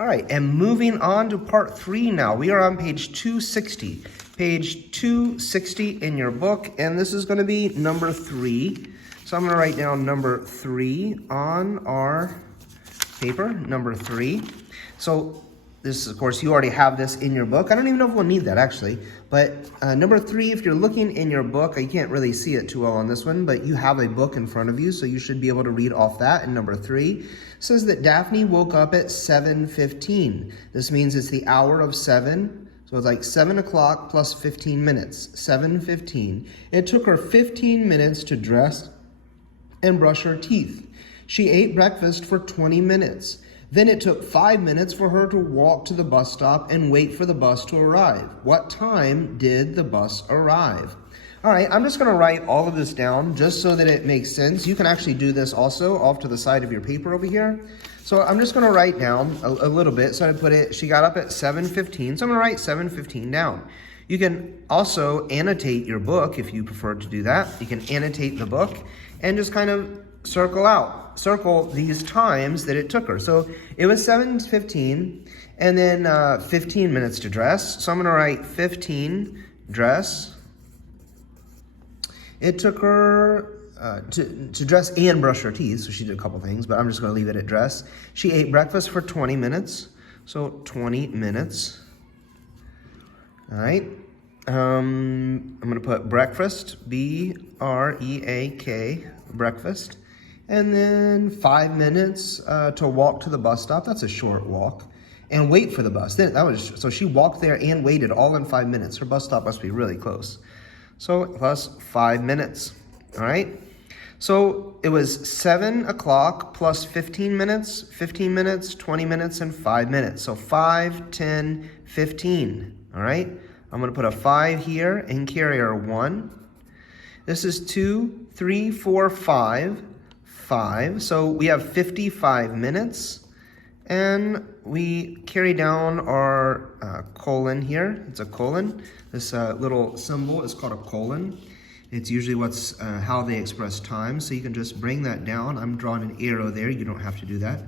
All right, and moving on to part 3 now. We are on page 260. Page 260 in your book, and this is going to be number 3. So I'm going to write down number 3 on our paper, number 3. So this, of course, you already have this in your book. I don't even know if we'll need that, actually. But number 3, if you're looking in your book, I can't really see it too well on this one, but you have a book in front of you, so you should be able to read off that. And number 3 says that Daphne woke up at 7:15. This means it's the hour of 7. So it's like 7 o'clock plus 15 minutes, 7:15. It took her 15 minutes to dress and brush her teeth. She ate breakfast for 20 minutes. Then it took 5 minutes for her to walk to the bus stop and wait for the bus to arrive. What time did the bus arrive? All right, I'm just going to write all of this down just so that it makes sense. You can actually do this also off to the side of your paper over here. So I'm just going to write down a little bit. So I put it, she got up at 7:15. So I'm going to write 7:15 down. You can also annotate your book if you prefer to do that. You can annotate the book and just kind of circle these times that it took her. So it was 7:15 and then 15 minutes to dress. So I'm going to write 15 dress. It took her to dress and brush her teeth, so she did a couple things, but I'm just going to leave it at dress. She ate breakfast for 20 minutes, so 20 minutes. All right. I'm going to put breakfast, B-R-E-A-K, breakfast. And then 5 minutes to walk to the bus stop. That's a short walk. And wait for the bus. So she walked there and waited all in 5 minutes. Her bus stop must be really close. So plus 5 minutes. All right. So it was 7 o'clock plus 15 minutes, 20 minutes, and 5 minutes. So 5, 10, 15. All right. I'm going to put a 5 here and carrier 1. This is 2, 3, 4, 5. 5. So we have 55 minutes. And we carry down our colon here. It's a colon. This little symbol is called a colon. It's usually how they express time. So you can just bring that down. I'm drawing an arrow there. You don't have to do that.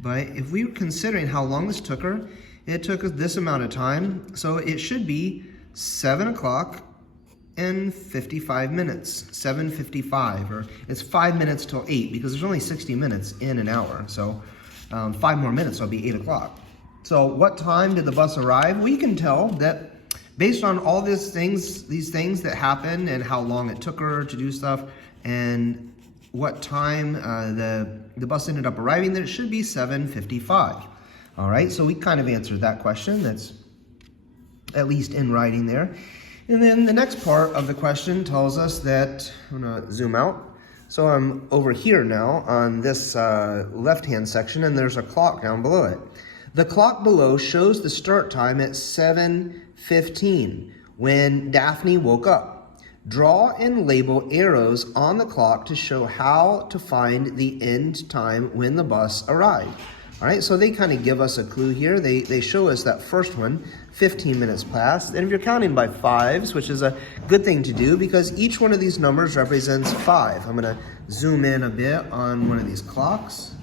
But if we were considering how long this took her, it took us this amount of time. So it should be 7 o'clock and 55 minutes, 7:55, or it's 5 minutes till 8 because there's only 60 minutes in an hour. So 5 more minutes, so it'll be 8 o'clock. So what time did the bus arrive? Well, you can tell that based on all these things that happened and how long it took her to do stuff and what time the bus ended up arriving, that it should be 7:55. All right, so we kind of answered that question. That's at least in writing there. And then the next part of the question tells us that, I'm going to zoom out. So I'm over here now on this left-hand section, and there's a clock down below it. The clock below shows the start time at 7:15 when Daphne woke up. Draw and label arrows on the clock to show how to find the end time when the bus arrived. All right, so they kind of give us a clue here. They show us that first one, 15 minutes past. And if you're counting by 5s, which is a good thing to do because each one of these numbers represents 5. I'm going to zoom in a bit on one of these clocks.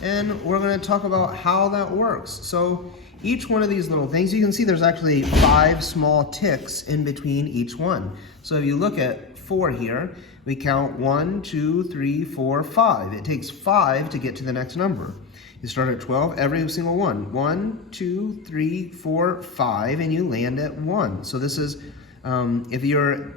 And we're going to talk about how that works. So each one of these little things, you can see there's actually 5 small ticks in between each one. So if you look at 4 here, we count 1, 2, 3, 4, 5. It takes 5 to get to the next number. You start at 12, every single one. 1, 2, 3, 4, 5, and you land at 1. So this is, if you're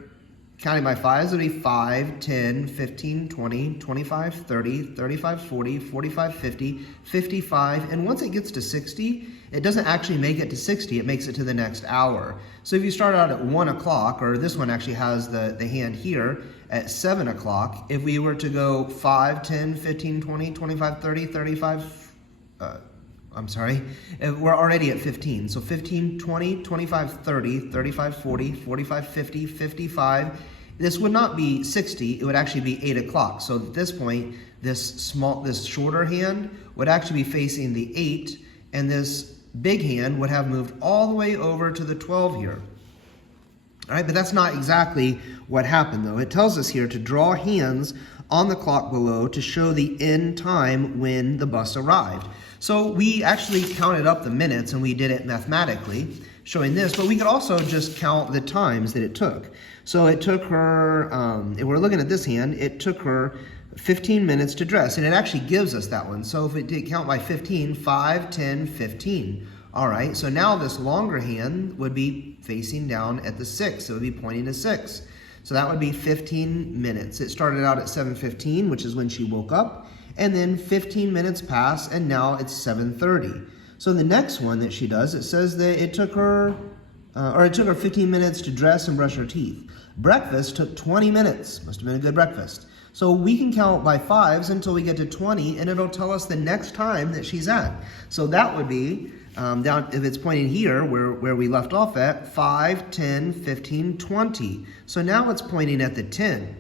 counting by 5s, it'll be 5, 10, 15, 20, 25, 30, 35, 40, 45, 50, 55. And once it gets to 60, it doesn't actually make it to 60, it makes it to the next hour. So if you start out at 1 o'clock, or this one actually has the hand here, at 7 o'clock, if we were to go 5, 10, 15, 20, 25, 30, 35, we're already at 15. So 15, 20, 25, 30, 35, 40, 45, 50, 55. This would not be 60, it would actually be 8 o'clock. So at this point, this shorter hand would actually be facing the 8, and this big hand would have moved all the way over to the 12 here. All right, but that's not exactly what happened, though. It tells us here to draw hands on the clock below to show the end time when the bus arrived. So we actually counted up the minutes and we did it mathematically, showing this, but we could also just count the times that it took. So it took her, if we're looking at this hand, it took her 15 minutes to dress, and it actually gives us that one. So if it did count by 15, 5, 10, 15. All right, so now this longer hand would be facing down at the 6. So it would be pointing to 6. So that would be 15 minutes. It started out at 7:15, which is when she woke up, and then 15 minutes pass, and now it's 7:30. So the next one that she does, it says that it took her 15 minutes to dress and brush her teeth. Breakfast took 20 minutes. Must have been a good breakfast. So we can count by 5s until we get to 20, and it'll tell us the next time that she's at. So that would be, down if it's pointing here, where we left off at, 5, 10, 15, 20. So now it's pointing at the 10.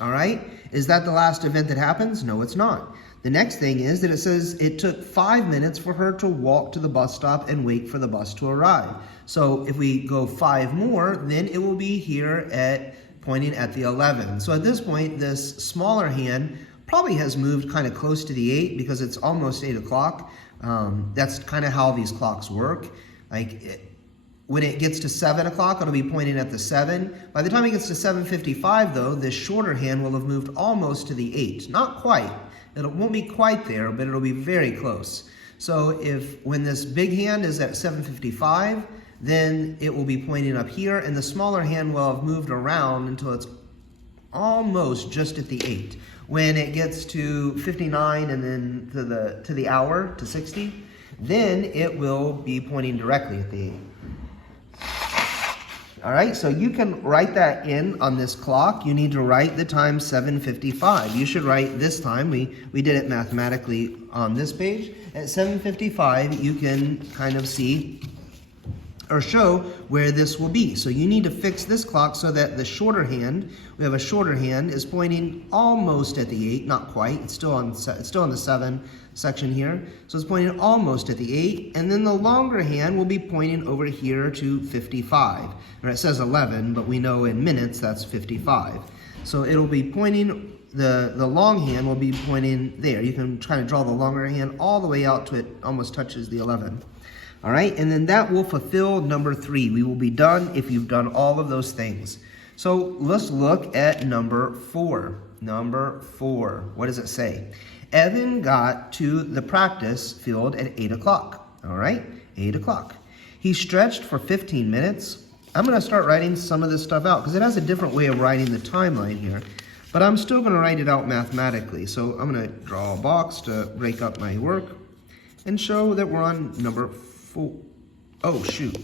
All right? Is that the last event that happens? No, it's not. The next thing is that it says it took 5 minutes for her to walk to the bus stop and wait for the bus to arrive. So if we go 5 more, then it will be here at pointing at the 11. So at this point, this smaller hand probably has moved kind of close to the 8 because it's almost 8 o'clock. That's kind of how these clocks work. When it gets to 7 o'clock, it'll be pointing at the 7. By the time it gets to 7:55, though, this shorter hand will have moved almost to the 8. Not quite. It won't be quite there, but it'll be very close. So when this big hand is at 7:55, then it will be pointing up here, and the smaller hand will have moved around until it's almost just at the 8. When it gets to 59 and then to the hour, to 60, then it will be pointing directly at the 8. All right, so you can write that in on this clock. You need to write the time 7:55. You should write this time. We did it mathematically on this page. At 7:55, you can kind of see or show where this will be. So you need to fix this clock so that the shorter hand, we have a shorter hand, is pointing almost at the 8, not quite. It's still on the 7 section here. So it's pointing almost at the 8, and then the longer hand will be pointing over here to 55. Or it says 11, but we know in minutes that's 55. So it'll be pointing, the long hand will be pointing there. You can try to draw the longer hand all the way out to it almost touches the 11. All right, and then that will fulfill number 3. We will be done if you've done all of those things. So let's look at number 4. Number 4, what does it say? Evan got to the practice field at 8 o'clock. All right, 8 o'clock. He stretched for 15 minutes. I'm going to start writing some of this stuff out because it has a different way of writing the timeline here. But I'm still going to write it out mathematically. So I'm going to draw a box to break up my work and show that we're on number 4. Oh, shoot.